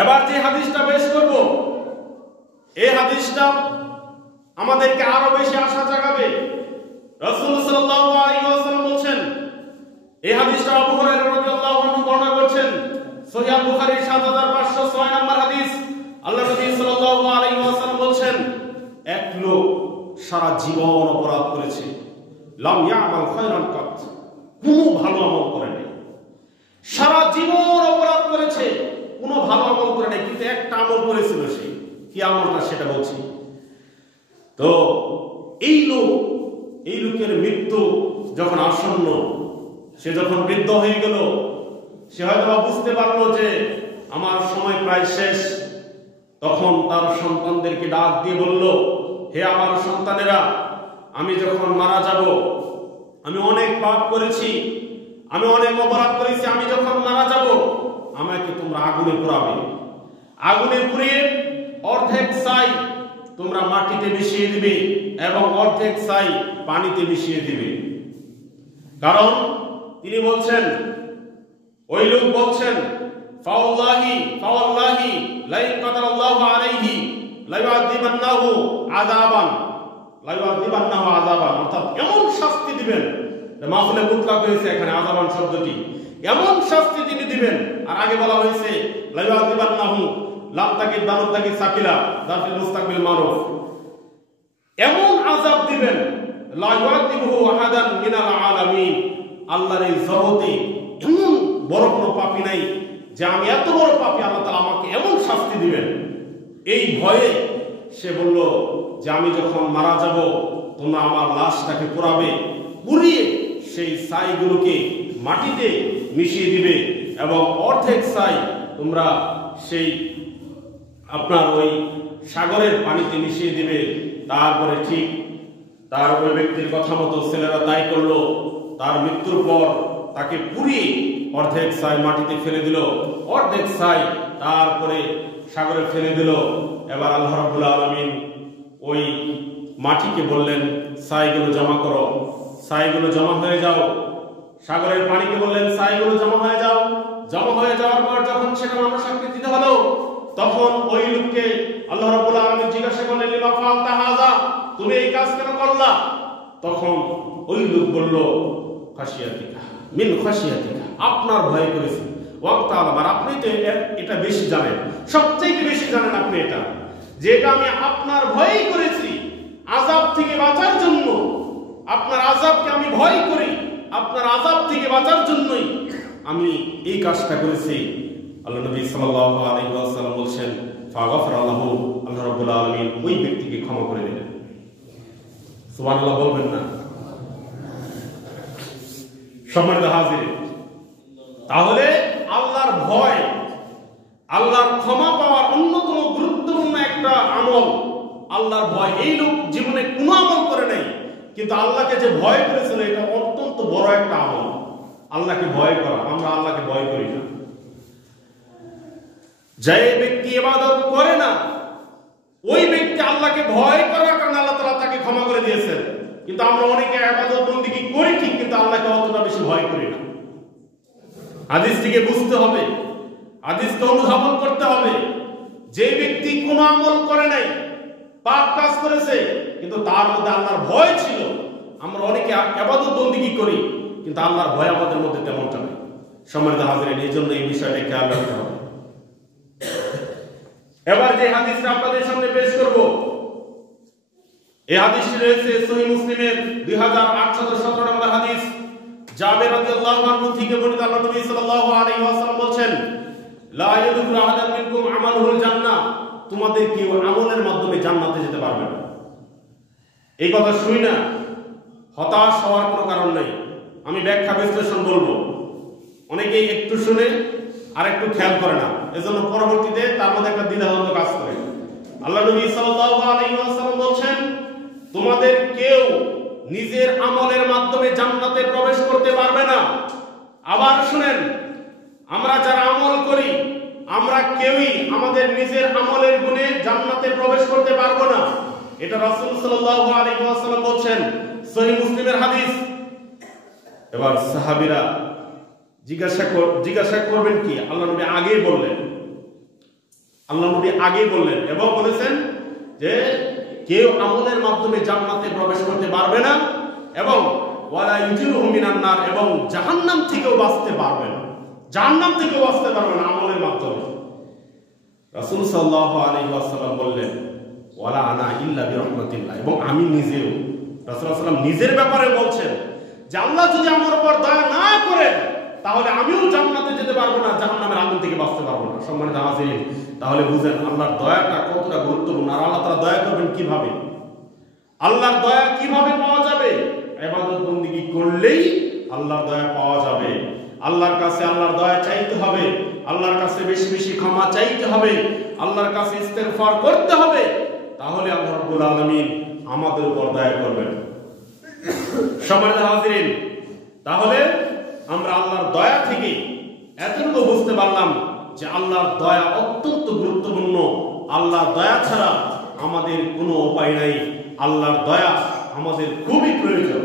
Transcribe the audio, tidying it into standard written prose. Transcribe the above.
এবার যে হাদিসটা পেশ করব, এই হাদিসটা আমাদেরকে আরো বেশি আশা জাগাবে। রাসূল সাল্লাল্লাহু আলাইহি ওয়াসাল্লাম বলেন, এই হাদিসটা আবু হুরায়রা রাদিয়াল্লাহু আনহু বর্ণনা করেছেন, সহিহ বুখারীর 7506 নম্বর হাদিস। আল্লাহ নবী সাল্লাল্লাহু আলাইহি ওয়াসাল্লাম বলেন, এক লোক সারা জীবন অপরাধ করেছে, লাম ইয়ামাল খায়রান কাত, কোনো ভালো আমল করে নাই। সারা জীবন অপরাধ করেছে, কোনো ভালো আমল করে নাই, কিন্তু একটা আমল করেছিল। সে কি আমলটা সেটা বলছি। তো এই লোকের মৃত্যু যখন আসন্ন, সে যখন বৃদ্ধ হয়ে গেল, সে হয়তো বুঝতে পারলো যে আমার সময় প্রায় শেষ। তখন তার সন্তানদেরকে ডাক দিয়ে বলল, হে আমার সন্তানেরা, আমি যখন মারা যাব, আমি অনেক পাপ করেছি, আমি অনেক অপরাধ করেছি, আমি যখন মারা যাব আমাকে তোমরা আগুনে পোড়াবে। আগুনে পুড়িয়ে অর্ধেক ছাই তোমরা মাটিতে মিশিয়ে দিবে এবং অর্ধেক ছাই পানিতে মিশিয়ে দিবে। কারণ তিনি বলছেন, ওই লোক বলছেন, ফাওয়াল্লাহি লাইন কাদারাল্লাহু আলাইহি লাইউআযিবান্নাহু আযাবান, অর্থাৎ এমন শাস্তি দিবেন। মাফুলে মুতলাক হয়েছে এখানে আযাবান শব্দটি, এমন শাস্তি তিনি দিবেন। আর আগে বলা হয়েছে লাইউআযিবান্নাহু, লাম তাকিদ বানুন তাকিদ সাকিলা, দাফিল মুস্তাকবিল মারুফ, এমন আযাব দিবেন, লা ইউআযিবুহু আহাদান মিনাল আলামিন, আল্লাহর এই জগতে এমন বড় কোনো পাপী নাই যে আমি এত বড় পাপী, আল্লাহ তাআলা আমাকে এমন শাস্তি দিবেন। এই ভয়ে সে বলল যে আমি যখন মারা যাব তোমরা আমার লাশটাকে পোড়াবে, পুড়িয়ে সেই ছাইগুলোকে মাটিতে মিশিয়ে দিবে এবং অর্ধেক ছাই তোমরা সেই আপনার ওই সাগরের পানিতে মিশিয়ে দিবে। তারপরে ঠিক তার ওই ব্যক্তির কথা মতো ছেলেরা তাই করলো। তার মৃত্যুর পর তাকে পুড়িয়ে অর্ধেক ছাই মাটিতে ফেলে দিল, অর্ধেক ছাই তারপরে সাগরে ফেলে দিল। এবার আল্লাহ রাব্বুল আলামিন ওই মাটিকে বললেন, ছাইগুলো জমা করো, ছাইগুলো জমা হয়ে যাও। সাগরের পানিকে বললেন, ছাইগুলো জমা হয়ে যাও। জমা হয়ে যাওয়ার পর যখন সেটা মানুষ আকৃতিতে হলো, তখন ওই লোককে আল্লাহ রাব্বুল আলামিন জিজ্ঞাসা করলেন, লিমা ফাআলতা হাযা, তুমি এই কাজ কেন করলা? তখন ওই লোক বলল, খাশিয়াতিকা মিন খাশিয়াতিকা, আপনার ভয় করেছি। ওয়াক্তা আলামার, আপনি তো এটা বেশি জানেন, সবচেয়ে বেশি জানেন আপনি এটা, যে এটা আমি আপনার ভয়ই করেছি, আযাব থেকে বাঁচার জন্য। আপনার আযাবকে আমি ভয় করি, আপনার আযাব থেকে বাঁচার জন্যই আমি এই কাজটা করেছি। আল্লাহ নবী সাল্লাল্লাহু আলাইহি ওয়াসাল্লাম বলেন, ফাগাফারাল্লাহু, আল্লাহ রাব্বুল আলামিন ওই ব্যক্তিকে ক্ষমা করে দিলেন। সুবহানাল্লাহ বলবেন না? সম্মানিত হাজির, তাহলে আল্লাহর ভয়, আল্লাহর ক্ষমা পাওয়ার অন্যতম গুরুত্বপূর্ণ একটা আমল আল্লাহর ভয়। এই লোক জীবনে কোনো আমল করে নাই, কিন্তু আল্লাহকে যে ভয় করেছিল, এটা অত্যন্ত বড় একটা আমল, আল্লাহকে ভয় করা। আমরা আল্লাহকে ভয় করি না। যে ব্যক্তি ইবাদত করে না, ওই ব্যক্তি আল্লাহকে ভয় করার কারণে আল্লাহ তাআলা তাকে ক্ষমা করে দিয়েছেন। কিন্তু আমরা অনেকে ইবাদত বন্দেগী করি ঠিক, কিন্তু আল্লাহকে অতটা বেশি ভয় করি না। হাদিসটিকে বুঝতে হবে, হাদিসকে অনুধাবন করতে হবে। যে ব্যক্তি কোনো আমল করে নাই, পাপ কাজ করেছে, কিন্তু তার মধ্যে আল্লাহর ভয় ছিল। আমরা অনেকে ইবাদত বন্দেগী করি, কিন্তু আল্লাহর ভয় আমাদের মধ্যে তেমনটা নেই। সম্মানিত হাজিরিন, এই জন্য এই বিষয়টা খেয়াল রাখতে হবে। এবার যে হাদিসটা আপনাদের সামনে পেশ করব, এই হাদিসটি রয়েছে সহিহ মুসলিমের 2817 নম্বর হাদিস। জাবের রাদিয়াল্লাহু আনহু থেকে বর্ণিত, আল্লাহ নবী সাল্লাল্লাহু আলাইহি ওয়াসাল্লাম বলেন, লা ইয়াদখুলু আহাদান মিনকুম আমালুহুল জান্নাহ, তোমাদের কেউ আমলের মাধ্যমে জান্নাতে যেতে পারবে না। এই কথা শুনি না হতাশ হওয়ার কোনো কারণ নেই। আমি ব্যাখ্যা বিশ্লেষণ বলবো, অনেকেই একটু শুনে আর একটু খেয়াল করে না, এজন্য পরবর্তীতে তার মধ্যে একটা দ্বিধাদ্বন্দ্ব কাজ করে। আল্লাহ নবী সাল্লাল্লাহু আলাইহি ওয়াসাল্লাম বলেন, তোমাদের কেউ নিজের আমলের মাধ্যমে জান্নাতে প্রবেশ করতে পারবে না। আবার শুনেন, আমরা যারা আমল করি, আমরা কেউই আমাদের নিজের আমলের গুণে জান্নাতে প্রবেশ করতে পারবো না। এটা রাসূল সাল্লাল্লাহু আলাইহি ওয়াসাল্লাম বলেন, সহিহ মুসলিমের হাদিস। এবার সাহাবীরা জিজ্ঞাসা করবেন কি, আল্লাহ নবী আগেই বললেন, আল্লাহ নবী আগেই বললেন এবং বলেছেন যে কেউ আমলের মাধ্যমে জান্নাতে প্রবেশ করতে পারবে না এবং ওয়ালা ইউজিরুহু মিনান নার, এবং জাহান্নাম থেকেও বাঁচতে পারবে না, জাহান্নাম থেকেও বাঁচতে পারবে না আমলের মাধ্যমে। রাসূল সাল্লাল্লাহু আলাইহি ওয়াসাল্লাম বললেন ওয়ালা আনা ইল্লা বিরহমাতিল্লাহ, এবং আমি নিজেও, রাসূল সাল্লাল্লাহু আলাইহি ওয়াসাল্লাম নিজের ব্যাপারে বলছেন যে আল্লাহ যদি আমার উপর দয়া না করেন তাহলে আমিও জান্নাতে যেতে পারবো না, জাহান্নামের আগুন থেকে বাঁচতে পারবো না। সম্মানিত হাজিরিন, তাহলে বুঝেন আল্লাহর দয়াটা কতটা গুরুত্বপূর্ণ, আর আল্লাহ তাআলা দয়া করবেন কিভাবে, আল্লাহর দয়া কিভাবে পাওয়া যাবে? ইবাদত বন্দেগী করলেই আল্লাহর দয়া পাওয়া যাবে। আল্লাহর কাছে আল্লাহর দয়া চাইতে হবে, আল্লাহর কাছে বেশি বেশি ক্ষমা চাইতে হবে, আল্লাহর কাছে ইস্তেগফার করতে হবে, তাহলে আল্লাহ রাব্বুল আলামিন আমাদের উপর দয়া করবেন। সম্মানিত হাজিরিন, তাহলে আমরা আল্লাহর দয়া থেকে এতটুকু বুঝতে পারলাম যে আল্লাহর দয়া অত্যন্ত গুরুত্বপূর্ণ। আল্লাহর দয়া ছাড়া আমাদের কোনো উপায় নাই, আল্লাহর দয়া আমাদের খুবই প্রয়োজন।